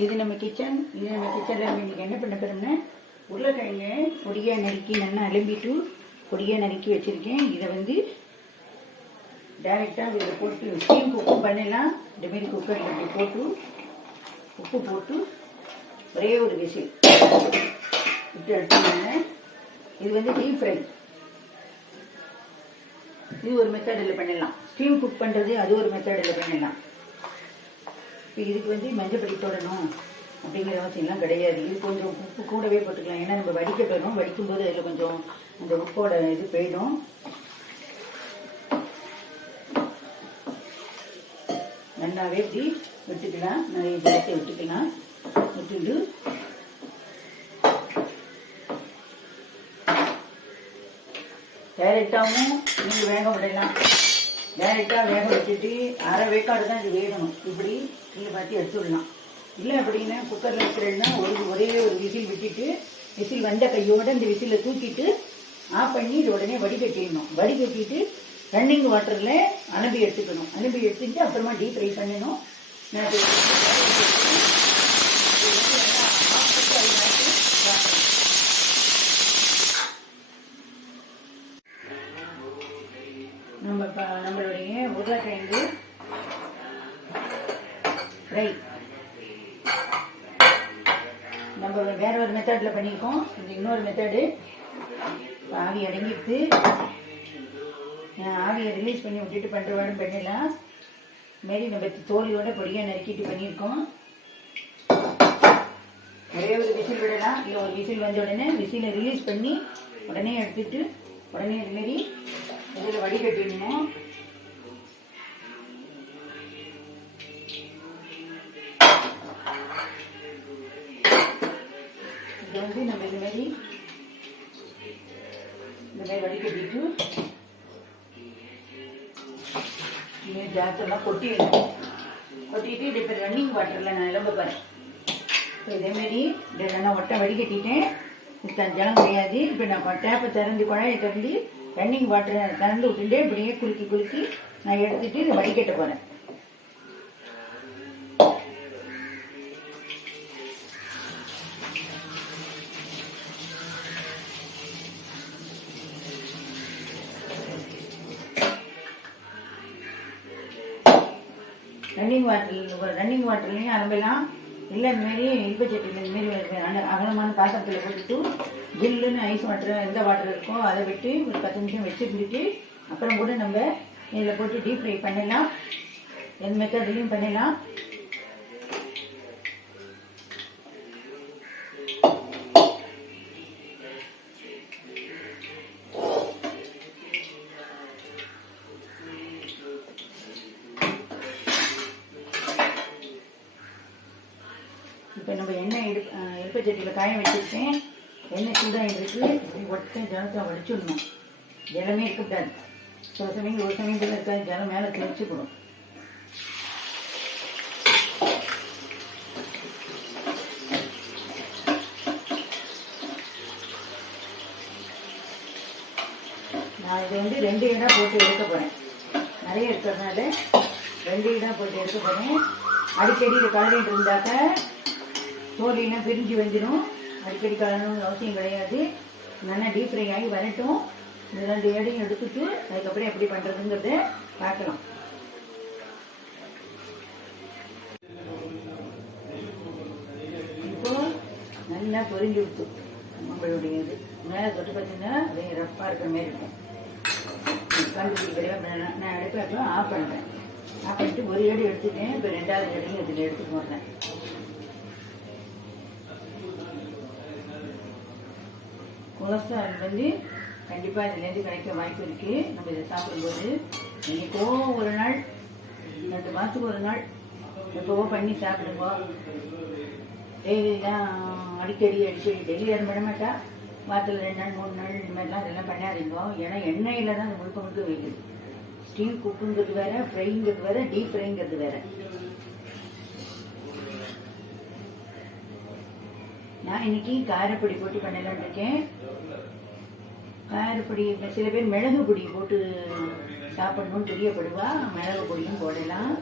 இது நம்ம கிச்சன் இது நம்ம கிச்சனில் நம்ம இன்றைக்கி என்ன பண்ண போகிறோம்னா உருளைக்கிழங்கு பொடியாக நறுக்கி நல்லா அலம்பிட்டு பொடியாக நறுக்கி வச்சுருக்கேன். இதை வந்து டைரெக்டாக இதில் போட்டு ஸ்டீம் குக்கும் பண்ணலாம். இந்தமாரி குக்கரில் இப்படி போட்டு உப்பு போட்டு ஒரே ஒரு விசில் விட்டு எடுத்துக்கோங்க இது வந்து டீப் ஃப்ரை இது ஒரு மெத்தடில் பண்ணிடலாம் ஸ்டீம் குக் பண்ணுறது அது ஒரு மெத்தடில் பண்ணிடலாம் இப்போ இதுக்கு வந்து மஞ்சப்பொடி தொடணும் அப்படிங்கிற அவசியம்லாம் கிடையாது. இது கொஞ்சம் உப்பு கூடவே போட்டுக்கலாம். ஏன்னா நம்ம வடிக்க வடிக்கும்போது அதில் கொஞ்சம் அந்த உப்போட இது போயிடும். நல்லாவே இப்படி விட்டுக்கலாம். நிறைய ஜலத்தை விட்டுக்கலாம். விட்டுட்டு டைரெக்டாகவும் நீங்கள் வேக விடலாம். டேரெக்டாக வேக வச்சுட்டு அரை வேக்காடு தான் இது வேகணும். இப்படி நீங்கள் பார்த்து எடுத்துடலாம் இல்லை அப்படின்னா குக்கரில் வைக்கிறேன்னா ஒரு ஒரே ஒரு விசில் விட்டுட்டு விசில் வந்த கையோட இந்த விசிலை தூக்கிட்டு ஆஃப் பண்ணி இது உடனே வடிகட்டிடணும். வடிகட்டிட்டு ரன்னிங் வாட்டரில் அனுப்பி எடுத்துக்கணும். அனுப்பி எடுத்துட்டு அப்புறமா டீப் ஃப்ரை பண்ணணும். நான் இது ஆஃப் பண்ணி அது மாதிரி வாட்டணும். நம்ம நம்மளுடைய உருளைக்கிழங்கு ஃப்ரை நம்ம வேற ஒரு மெத்தடில் பண்ணியிருக்கோம் இது இன்னொரு மெத்தடு ஆவி அடங்கிட்டு ஆவியை ரிலீஸ் பண்ணி விட்டுட்டு பண்ணுறவாடும் பண்ணிடலாம். மாரி நம்ம தோலியோட பொடியாக நறுக்கிட்டு பண்ணியிருக்கோம் ஒரே ஒரு விசில் விடலாம். இல்லை ஒரு விசில் வந்த உடனே விசிலை ரிலீஸ் பண்ணி உடனே எடுத்துட்டு உடனே இதுமாரி இதில் வடிகட்டிடணும் இதை வந்து நம்ம இது மாதிரி இந்த மாதிரி வடிகட்டிட்டு இது ஜாத்தெல்லாம் கொட்டிடணும் கொட்டிட்டு இது இப்போ ரன்னிங் வாட்டரில் நான் எலும்ப போகிறேன் இப்போ இதேமாரி இதை நான் ஒட்டை வடிகட்டிட்டேன் ஜலம் கிடையாது இப்போ நான் டேப்பை திறந்து குழாயை திறந்து ரன்னிங் வாட்டரை கலந்து விட்டுட்டு இப்படியே குலுக்கி குலுக்கி நான் எடுத்துட்டு இதை வடிகட்ட போகிறேன் ரன்னிங் வாட்டர் ரன்னிங் வாட்டர்லையும் அலம்பலாம். இல்லை இந்தமாரி இல்ப சட்டியில் இந்தமாரி அகலமான பாத்திரத்தில் போட்டுட்டு ஜில்லுன்னு ஐஸ் வாட்டர் எந்த வாட்டர் இருக்கோ அதை விட்டு ஒரு பத்து நிமிஷம் வச்சுக்கிட்டு அப்புறம் கூட நம்ம இதில் போட்டு டீப் ஃப்ரை பண்ணலாம். எந்த மெத்தட்லையும் பண்ணலாம். எலுப்ப சட்டியில் காய வச்சுருக்கேன். எண்ணெய் சூடாக இருக்கு. இப்படி ஒட்ட ஜலத்தை வடிச்சுடணும். ஜலமே இருக்கக்கூடாது சில சமயம் ஒரு சமயத்தில் இருக்காது. ஜலம் மேலே தெரிச்சுக்கணும் நான் இதை வந்து ரெண்டு இடம் போட்டு எடுக்க போகிறேன் நிறைய இருக்கிறதுனால ரெண்டு இடம் போட்டு எடுக்க போகிறேன் அடிக்கடி இதை கலரிட்டு இருந்தாக்க தோலினா பிரிஞ்சு வந்துடும் அடிக்கடி கலரணும்னு அவசியம் கிடையாது. நல்லா டீப் ஃப்ரை ஆகி வரட்டும். இந்த ரெண்டு ஏடையும் எடுத்துட்டு அதுக்கப்புறம் எப்படி பண்ணுறதுங்கிறத பார்க்கலாம். இப்போ நல்லா பொரிஞ்சு விட்டு நம்மளுடைய இது மேலே தொட்டு பார்த்தீங்கன்னா அப்படியே ரஃப்பாக இருக்கிற மாதிரி இருக்கும். கண்டுபிடி கிடையாது நான் எடுப்பேன் ஆஃப் பண்ணுறேன் ஆஃப் பண்ணிட்டு ஒரு ஏடி எடுத்துட்டேன். இப்போ ரெண்டாவது ஏடையும் இதில் எடுத்துட்டு போடுறேன். கொலஸ்ட்ரால் வந்து கண்டிப்பாக இதுலேருந்து கிடைக்க வாய்ப்பு இருக்குது நம்ம இதை சாப்பிடும்போது என்னைக்கோ ஒரு நாள் ரெண்டு மாதத்துக்கு ஒரு நாள் எப்போவோ பண்ணி சாப்பிடுங்க டெய்லிலாம் அடிக்கடி அடிக்கடி டெய்லி யாரும் பண்ணமாட்டா வாரத்தில் ரெண்டு நாள் மூணு நாள் இந்த மாதிரிலாம் அதெல்லாம் பண்ணாதீங்க. ஏன்னா எண்ணெயில் தான் அது முழுக்க முழுக்க வைக்குது ஸ்டீம் குக்குங்கிறது வேற ஃப்ரைங்கிறது வேற டீப் ஃப்ரைங்கிறது வேற. நான் இன்னைக்கு காரப்பொடி போட்டு பண்ணலாம்னு இருக்கேன். காரப்பொடி சில பேர் மிளகு பொடி போட்டு சாப்பிடணும்னு தெரியப்படுவா. மிளகு பொடியும் போடலாம்.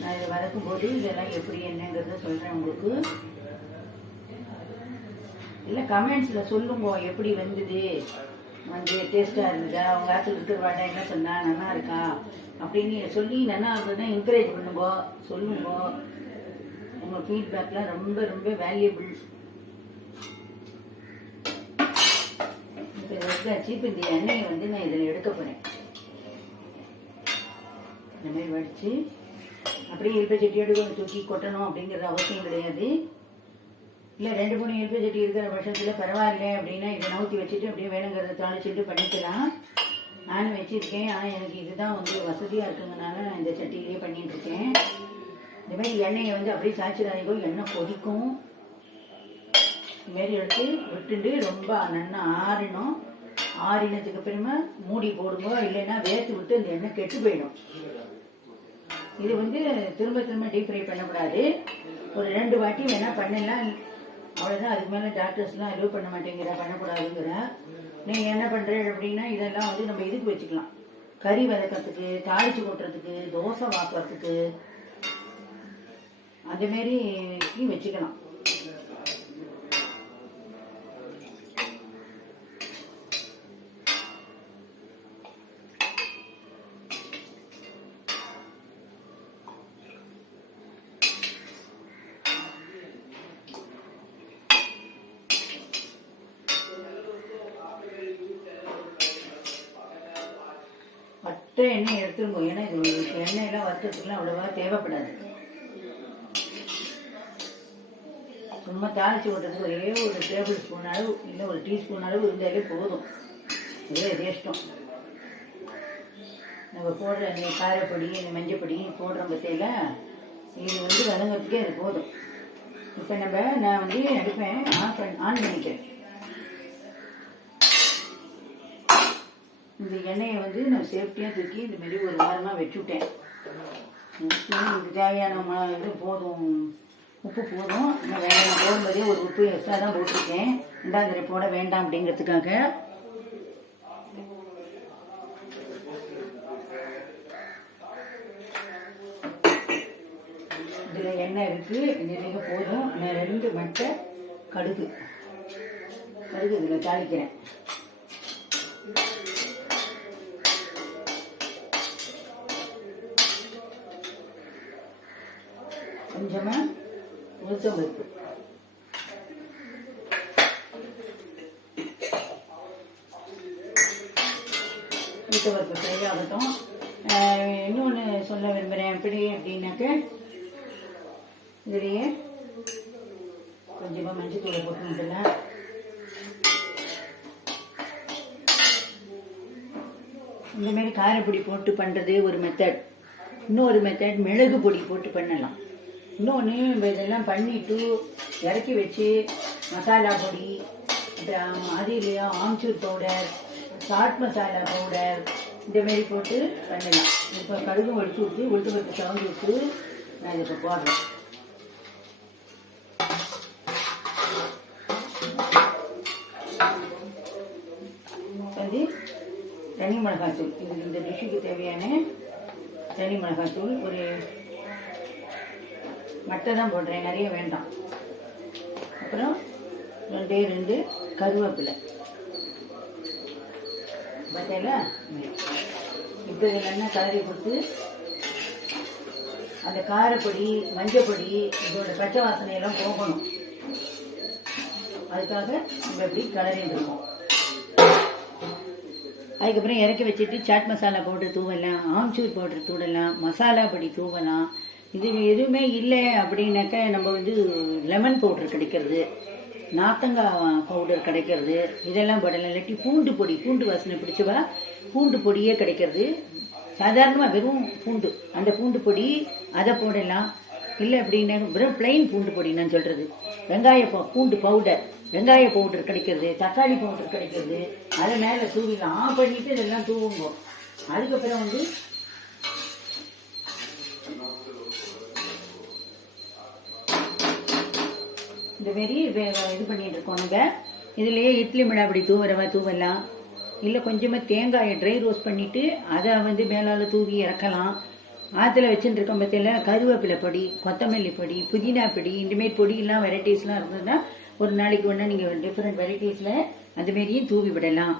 நான் இதை வதக்கும் போது இதெல்லாம் எப்படி என்னங்கிறத சொல்கிறேன் உங்களுக்கு. இல்லை கமெண்ட்ஸில் சொல்லுங்க எப்படி வந்தது? வந்து டேஸ்ட்டாக இருந்ததா? அவங்க ஆற்றுல இருக்கிறவாட என்ன சொன்னா நல்லா இருக்கா? அப்படின்னு சொல்லி நல்லா இருந்ததுன்னா என்கரேஜ் பண்ணுங்க. சொல்லுங்க. உங்கள் ஃபீட்பேக்லாம் ரொம்ப ரொம்ப வேல்யூபிள் இப்போ வச்சாச்சு இப்போ இந்த எண்ணெயை வந்து நான் இதில் எடுக்க போகிறேன் இந்த மாதிரி வடித்து அப்படியே இருப்பை செட்டியோடு தூக்கி கொட்டணும் அப்படிங்கிற அவசியம் கிடையாது. இல்லை ரெண்டு மூணு இருப்பை செட்டி இருக்கிற பட்சத்தில் பரவாயில்ல அப்படின்னா இதை நவுத்தி வச்சுட்டு அப்படியே வேணுங்கிறத தாளிச்சுட்டு பண்ணிக்கலாம். நானும் வச்சுருக்கேன். ஆனால் எனக்கு இதுதான் வந்து வசதியாக இருக்குங்கனால நான் இந்த சட்டியிலேயே பண்ணிகிட்ருக்கேன் இருக்கேன் எண்ணெயை வந்து அப்படியே சாய்ச்சிடாதீங்க. எண்ணெய் கொதிக்கும். இதுமாரி எடுத்து விட்டுண்டு ரொம்ப நல்லா ஆறினோம். ஆறினதுக்கு அப்புறமா மூடி போடுங்க. இல்லைன்னா வேர்த்து விட்டு அந்த எண்ணெய் கெட்டு போயிடும். இது வந்து திரும்ப திரும்ப டீப் ஃப்ரை பண்ணக்கூடாது. ஒரு ரெண்டு வாட்டி வேணால் பண்ணலாம். அவ்வளோதான் அதுக்கு மேலே டாக்டர்ஸ்லாம் அலோவ் பண்ண மாட்டேங்கிற பண்ணக்கூடாதுங்கிற. நீங்கள் என்ன பண்ணுறேன் அப்படின்னா இதெல்லாம் வந்து நம்ம இதுக்கு வச்சுக்கலாம். கறி வதக்கிறதுக்கு தாளிச்சு கொட்டுறதுக்கு தோசை வாக்குறதுக்கு அதேமாரி மாரி வச்சுக்கலாம். மற்ற எண்ணெய் எடுத்துருங்க. ஏன்னா இது எண்ணெயெல்லாம் வறுக்கிறதுக்குலாம் அவ்வளோவா தேவைப்படாது. சும்மா தாளிச்சு விட்டுறதுக்கு ஒரே ஒரு டேபிள் ஸ்பூன் அளவு இல்லை ஒரு டீஸ்பூன் அளவு இருந்தாலே போதும். இதே இஷ்டம் நம்ம போடுற இந்த காரப்பொடி இந்த மஞ்சப்பொடி போடுற பற்றியில் இது வந்து வதங்கிறதுக்கே அது போதும். இப்போ நம்ம நான் வந்து அடுப்பேன் ஆன் ஆன் பண்ணிக்கிறேன். இந்த எண்ணெயை வந்து நான் சேஃப்டியாக தூக்கி இந்த மாதிரி ஒரு வாரமாக வச்சுவிட்டேன் இதுக்கு தேவையான ம- இது போதும். உப்பு போதும். நான் வேண்டாம் போடும்போதே ஒரு உப்பு எக்ஸ்ட்ரா தான் போட்டிருக்கேன். ரெண்டாவது போட வேண்டாம் அப்படிங்கிறதுக்காக. இதில் எண்ணெய் இருக்குது நிறைய போதும். நான் ரெண்டு மட்டை கடுகு. கடுகு இதில் தாளிக்கிறேன். கொஞ்சமாக கொஞ்சம் பருப்பு உளுத்தம் பருப்பு ஆகட்டும் இன்னொன்று சொல்ல விரும்புகிறேன் எப்படி அப்படின்னாக்க இதுலேயே கொஞ்சமாக மஞ்சள் தூளை போட்டுக்கலாம் இந்தமாரி காரப்பொடி போட்டு பண்ணுறது ஒரு மெத்தட் இன்னொரு மெத்தட் மிளகு பொடி போட்டு பண்ணலாம். இன்னொன்று நம்ம இதெல்லாம் பண்ணிட்டு இறக்கி வச்சு மசாலா பொடி அப்புறம் ஆம்ச்சூர் பவுடர் சாட் மசாலா பவுடர் இந்த மாதிரி போட்டு பண்ணலாம். இப்போ கடுகு வடிச்சு விட்டு உளுத்து பருப்பு சவுண்டு விட்டு நான் இப்போ போடுறேன். வந்து தனி மிளகாத்தூள் இது இந்த டிஷ்ஷுக்கு தேவையான தனி மிளகாத்தூள் ஒரு மட்டை தான் போடுறேன் நிறைய வேண்டாம். அப்புறம் ரெண்டே ரெண்டு கருவேப்பிலை. பார்த்தீங்களா இப்போ இதில் என்ன கலரி கொடுத்து அந்த காரப்பொடி மஞ்சப்பொடி இதோட பச்சை வாசனையெல்லாம் போகணும். அதுக்காக நம்ம எப்படி கலரிட்டு இருக்கோம். அதுக்கப்புறம் இறக்கி வச்சுட்டு சாட் மசாலா பவுடர் தூவலாம் ஆம்ச்சூர் பவுடர் தூடலாம் மசாலா பொடி தூவலாம் இது எதுவுமே இல்லை அப்படின்னாக்கா நம்ம வந்து லெமன் பவுடர் கிடைக்கிறது நாத்தங்காய் பவுடர் கிடைக்கிறது இதெல்லாம் போடலாம். இல்லாட்டி பூண்டு பொடி பூண்டு வாசனை பிடிச்சவா பூண்டு பொடியே கிடைக்கிறது. சாதாரணமாக வெறும் பூண்டு அந்த பூண்டு பொடி அதை போடலாம். இல்லை அப்படின்னா வெறும் பிளைன் பூண்டு பொடி நான் சொல்கிறது வெங்காய பூண்டு பவுடர் வெங்காய பவுடர் கிடைக்கிறது தக்காளி பவுடர் கிடைக்கிறது. அதை மேலே தூவிடலாம் ஆன் பண்ணிட்டு இதெல்லாம் தூவுங்க. அதுக்கப்புறம் வந்து இந்த மாரி இது பண்ணிட்டு இருக்கோம் நம்ம இதுலேயே இட்லி மிளகாப்படி தூவரவா தூவலாம் இல்லை கொஞ்சமாக தேங்காயை ட்ரை ரோஸ்ட் பண்ணிவிட்டு அதை வந்து மேலால் தூவி இறக்கலாம். ஆற்றுல வச்சுட்டு இருக்கோம் பற்றியில் கருவேப்பிலை பொடி கொத்தமல்லி பொடி புதினா பொடி இந்தமாரி பொடியெல்லாம் வெரைட்டிஸ்லாம் இருந்ததுன்னா ஒரு நாளைக்கு ஒன்றா நீங்கள் டிஃப்ரெண்ட் வெரைட்டிஸில் அதுமாரியும் தூவி விடலாம்.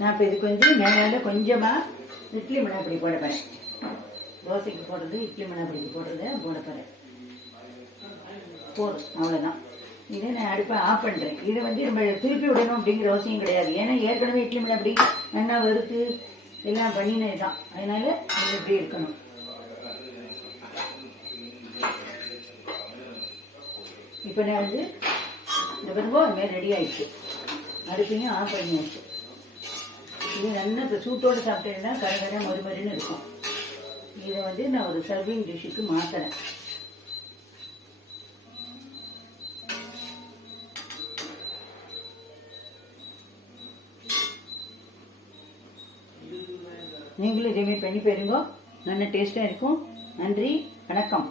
நான் இப்போ இதுக்கு வந்து மேலால் கொஞ்சமாக இட்லி மிளகாப்பொடி போடுவேன் தோசைக்கு போடுறது இட்லி மிளகாப்பொடிக்கு போடுறத போட போகிறேன் போதும் அவ்வளோதான் இதை நான் அடுப்பை ஆஃப் பண்ணுறேன் இதை வந்து நம்ம திருப்பி விடணும் அப்படிங்கிற அவசியம் கிடையாது. ஏன்னா ஏற்கனவே இட்லி மிளகாப்பொடி நல்லா வறுத்து எல்லாம் பண்ணினது தான் அதனால இது இப்படி இருக்கணும். இப்போ நான் வந்து இந்த பிறகு அதுமாதிரி ரெடி ஆயிடுச்சு. அடுப்பையும் ஆஃப் பண்ணியாச்சு. இது நல்லா இப்போ சூட்டோடு சாப்பிட்டேன்னா கரை கரை மறுமருன்னு இருக்கும். இதை வந்து நான் ஒரு சர்விங் டிஷ்ஷுக்கு மாற்றுறேன் நீங்களும் இதேமாரி பண்ணி போயிருங்க நல்ல டேஸ்ட்டாக இருக்கும். நன்றி. வணக்கம்.